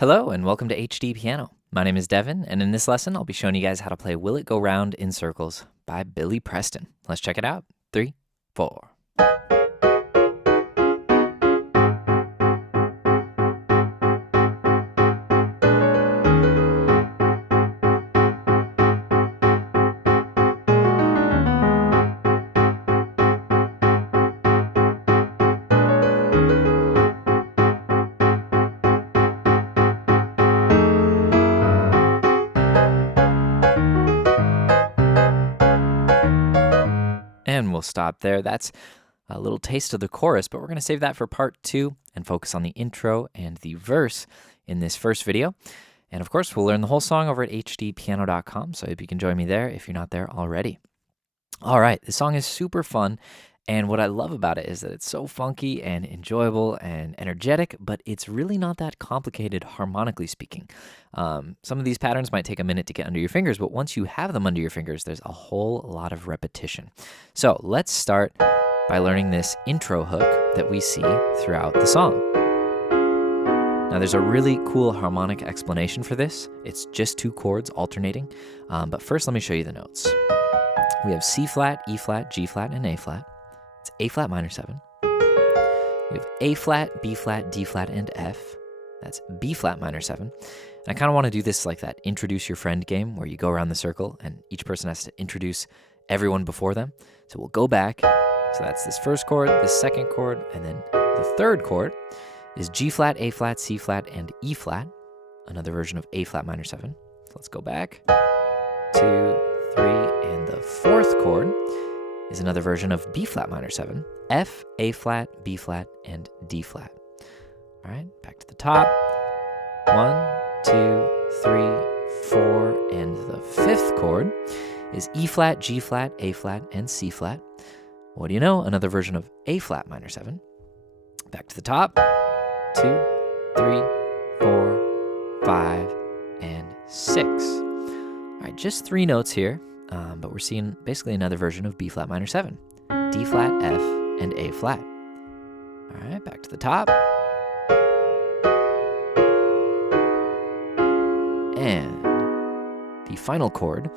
Hello and welcome to HD Piano. My name is Devin, and in this lesson I'll be showing you guys how to play Will It Go Round in Circles by Billy Preston. Let's check it out. 3, 4. And we'll stop there. That's a little taste of the chorus, but we're going to save that for part 2 and focus on the intro and the verse in this first video. And of course, we'll learn the whole song over at HDpiano.com, so I hope you can join me there if you're not there already. All right, this song is super fun, and what I love about it is that it's so funky and enjoyable and energetic, but it's really not that complicated harmonically speaking. Some of these patterns might take a minute to get under your fingers, but once you have them under your fingers, there's a whole lot of repetition. So let's start by learning this intro hook that we see throughout the song. Now there's a really cool harmonic explanation for this. It's just 2 chords alternating, but first let me show you the notes. We have C flat, E flat, G flat, and A flat. It's A flat minor 7. We have A flat, B flat, D flat, and F. That's B flat minor 7. And I kind of want to do this like that introduce your friend game where you go around the circle and each person has to introduce everyone before them. So we'll go back. So that's this first chord, this second chord, and then the third chord is G flat, A flat, C flat, and E flat. Another version of A flat minor 7. So let's go back. 2, 3, and the fourth chord is another version of B flat minor 7, F, A flat, B flat, and D flat. All right, back to the top. 1, 2, 3, 4, and the fifth chord is E flat, G flat, A flat, and C flat. What do you know? Another version of A flat minor 7. Back to the top. 2, 3, 4, 5, and 6. All right, just 3 notes here. But we're seeing basically another version of B flat minor 7, D flat, F, and A flat. All right, back to the top. And the final chord,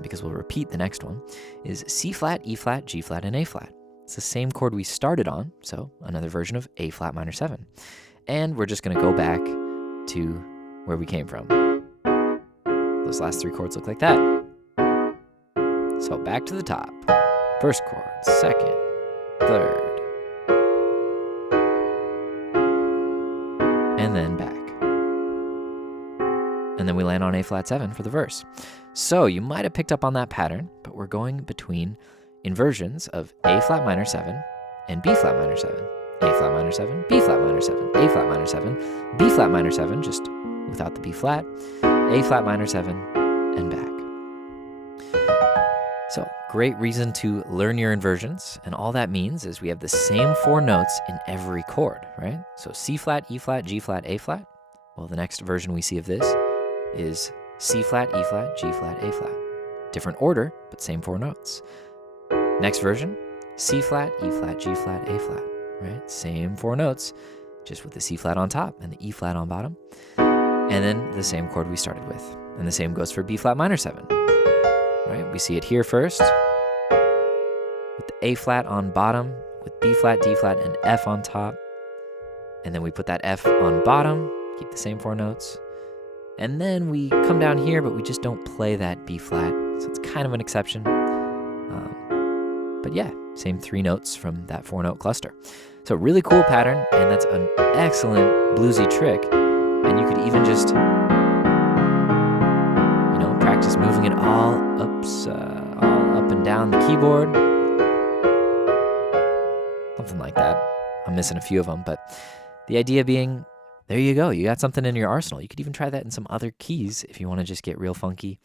because we'll repeat the next one, is C flat, E flat, G flat, and A flat. It's the same chord we started on, so another version of A flat minor 7. And we're just going to go back to where we came from. Those last 3 chords look like that. So back to the top. First chord, second, third, and then back. And then we land on A flat 7 for the verse. So you might have picked up on that pattern, but we're going between inversions of A flat minor 7 and B flat minor 7. A flat minor 7, B flat minor 7, A flat minor 7, B flat minor 7, just without the B flat, A flat minor 7, and back. So, great reason to learn your inversions, and all that means is we have the same 4 notes in every chord, right? So C flat, E flat, G flat, A flat. Well, the next version we see of this is C flat, E flat, G flat, A flat. Different order, but same 4 notes. Next version, C flat, E flat, G flat, A flat, right? Same 4 notes, just with the C flat on top and the E flat on bottom. And then the same chord we started with. And the same goes for B flat minor 7. Right, we see it here first, with the A flat on bottom, with B flat, D flat, and F on top. And then we put that F on bottom, keep the same 4 notes. And then we come down here, but we just don't play that B flat, so it's kind of an exception. But yeah, same 3 notes from that 4-note cluster. So really cool pattern, and that's an excellent bluesy trick. And you could even just practice moving it all up and down the keyboard. Something like that. I'm missing a few of them, but the idea being, there you go. You got something in your arsenal. You could even try that in some other keys if you want to just get real funky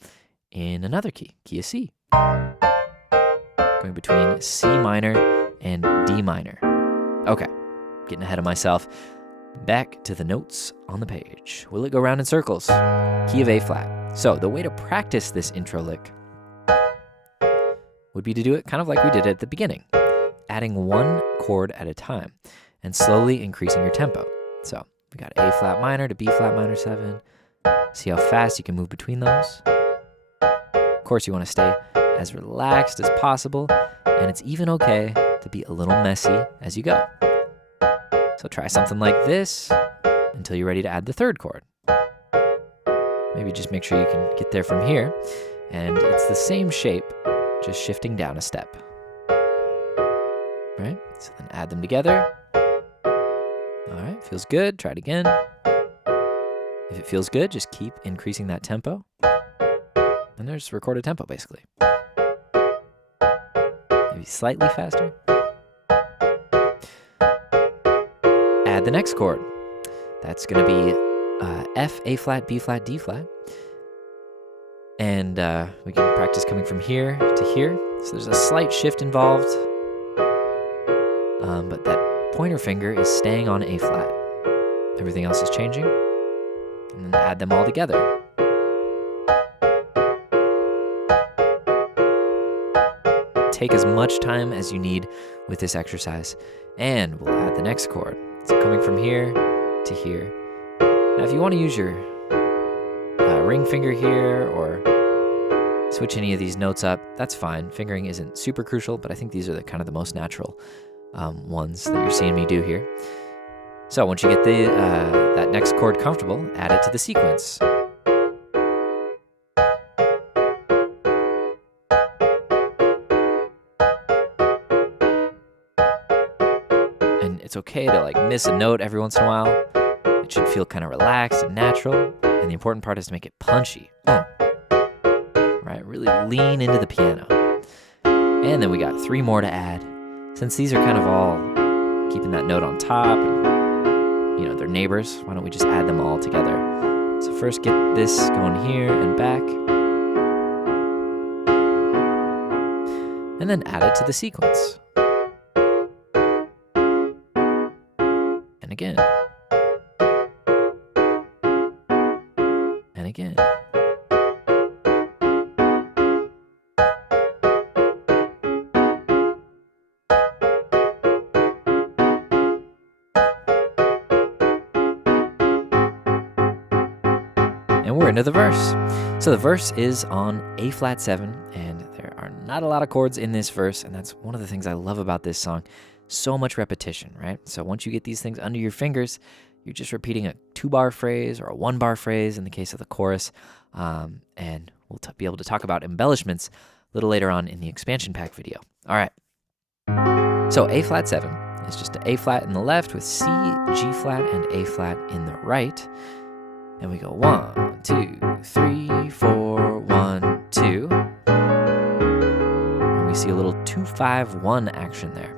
in another key of C. Going between C minor and D minor. Okay, getting ahead of myself. Back to the notes on the page. Will it go round in circles? Key of A flat. So the way to practice this intro lick would be to do it kind of like we did at the beginning, adding 1 chord at a time and slowly increasing your tempo. So We got A flat minor to B flat minor 7. See how fast you can move between those. Of course, you want to stay as relaxed as possible, and it's even okay to be a little messy as you go. So try something like this until you're ready to add the third chord. Maybe just make sure you can get there from here, and it's the same shape, just shifting down a step. Right? So then add them together. All right, feels good. Try it again. If it feels good, just keep increasing that tempo. And there's recorded tempo, basically. Maybe slightly faster. Add the next chord. That's going to be F, A flat, B flat, D flat. And we can practice coming from here to here. So there's a slight shift involved. But that pointer finger is staying on A flat. Everything else is changing. And then add them all together. Take as much time as you need with this exercise, and we'll add the next chord. So coming from here to here. Now if you want to use your ring finger here or switch any of these notes up, that's fine. Fingering isn't super crucial, but I think these are the kind of the most natural ones that you're seeing me do here. So once you get that next chord comfortable, add it to the sequence. And it's okay to like miss a note every once in a while. It should feel kind of relaxed and natural. And the important part is to make it punchy. Right, really lean into the piano. And then we got 3 more to add. Since these are kind of all keeping that note on top, and, you know, they're neighbors, why don't we just add them all together? So first get this going here and back. And then add it to the sequence. And again. And again. And we're into the verse. So the verse is on A flat 7, and there are not a lot of chords in this verse, and that's one of the things I love about this song. So much repetition, right? So once you get these things under your fingers, you're just repeating a 2-bar phrase or a 1-bar phrase in the case of the chorus, and we'll be able to talk about embellishments a little later on in the expansion pack video. All right. So A flat 7 is just an A flat in the left with C, G flat, and A flat in the right. And we go 1, 2, 3, 4, 1, 2. And we see a little 2-5-1 action there.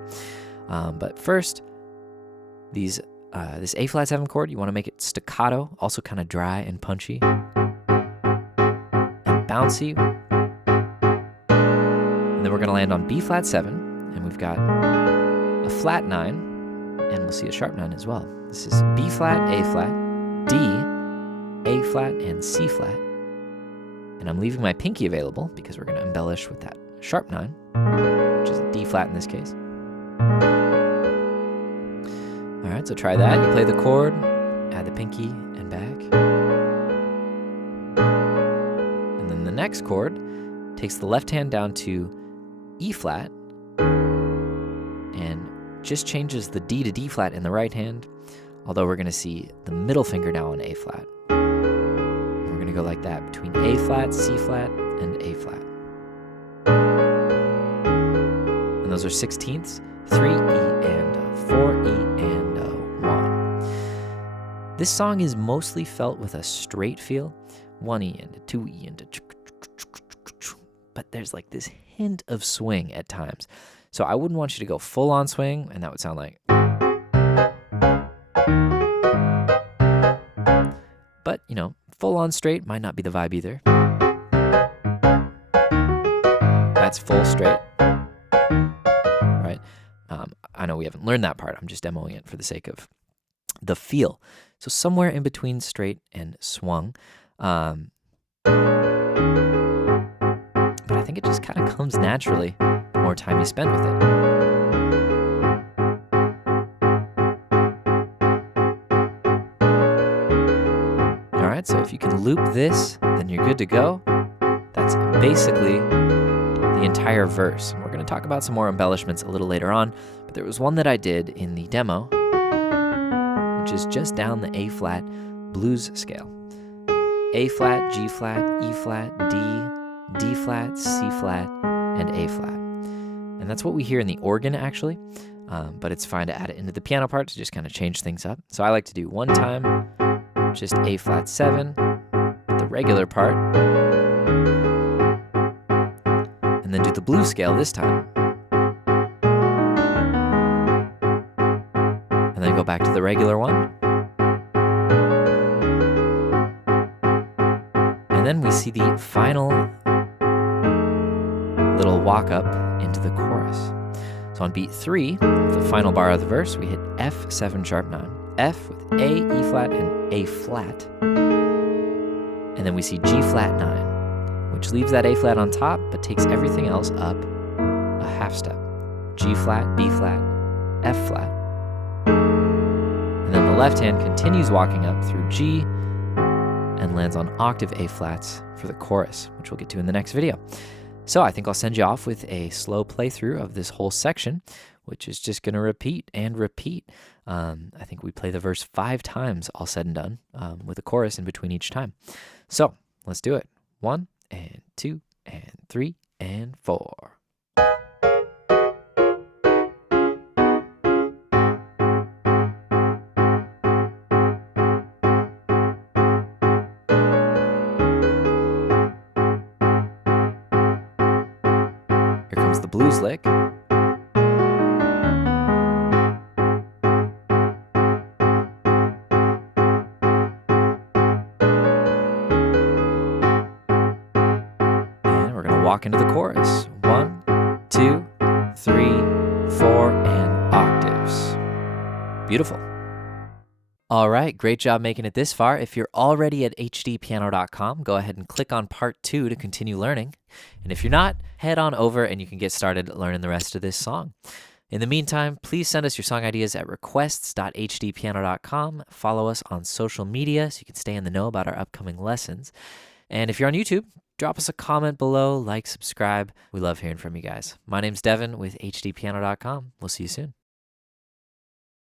But first, this A flat 7 chord, you want to make it staccato, also kind of dry and punchy, and bouncy. And then we're going to land on B flat 7, and we've got a flat 9, and we'll see a sharp 9 as well. This is B flat, A flat, D, A flat, and C flat. And I'm leaving my pinky available because we're going to embellish with that sharp 9, which is a D flat in this case. All right, so try that. You play the chord, add the pinky, and back. And then the next chord takes the left hand down to E flat and just changes the D to D flat in the right hand, although we're going to see the middle finger now on A flat. We're going to go like that between A flat, C flat, and A flat. And those are 16ths, 3 E and 4 E and 1. This song is mostly felt with a straight feel, 1 E and 2 E and but there's like this hint of swing at times. So I wouldn't want you to go full on swing, and that would sound like. But, you know, full on straight might not be the vibe either. That's full straight. Right? I know we haven't learned that part. I'm just demoing it for the sake of the feel. So somewhere in between straight and swung. But I think it just kind of comes naturally the more time you spend with it. right, so if you can loop this, then you're good to go. That's basically the entire verse. And we're going to talk about some more embellishments a little later on, but there was one that I did in the demo, which is just down the A flat blues scale. A flat, G flat, E flat, D flat, C flat, and A flat. And that's what we hear in the organ actually, but it's fine to add it into the piano part to just kind of change things up. So I like to do one time, just A flat 7, the regular part, and then do the blues scale this time. And then go back to the regular one. And then we see the final little walk up into the chorus. So on beat 3, the final bar of the verse, we hit F7 sharp 9. F with A, E flat, and A flat. And then we see G flat 9, which leaves that A flat on top, but takes everything else up a half step. G flat, B flat, F flat. And then the left hand continues walking up through G and lands on octave A flats for the chorus, which we'll get to in the next video. So I think I'll send you off with a slow playthrough of this whole section, which is just going to repeat and repeat. I think we play the verse 5 times, all said and done, with a chorus in between each time. So let's do it. 1 and 2 and 3 and 4. The blues lick. And we're going to walk into the chorus. 1, 2, 3, 4, and octaves. Beautiful. All right, great job making it this far. If you're already at HDpiano.com, go ahead and click on part 2 to continue learning. And if you're not, head on over and you can get started learning the rest of this song. In the meantime, please send us your song ideas at requests.hdpiano.com. Follow us on social media so you can stay in the know about our upcoming lessons. And if you're on YouTube, drop us a comment below, like, subscribe. We love hearing from you guys. My name's Devin with HDpiano.com. We'll see you soon.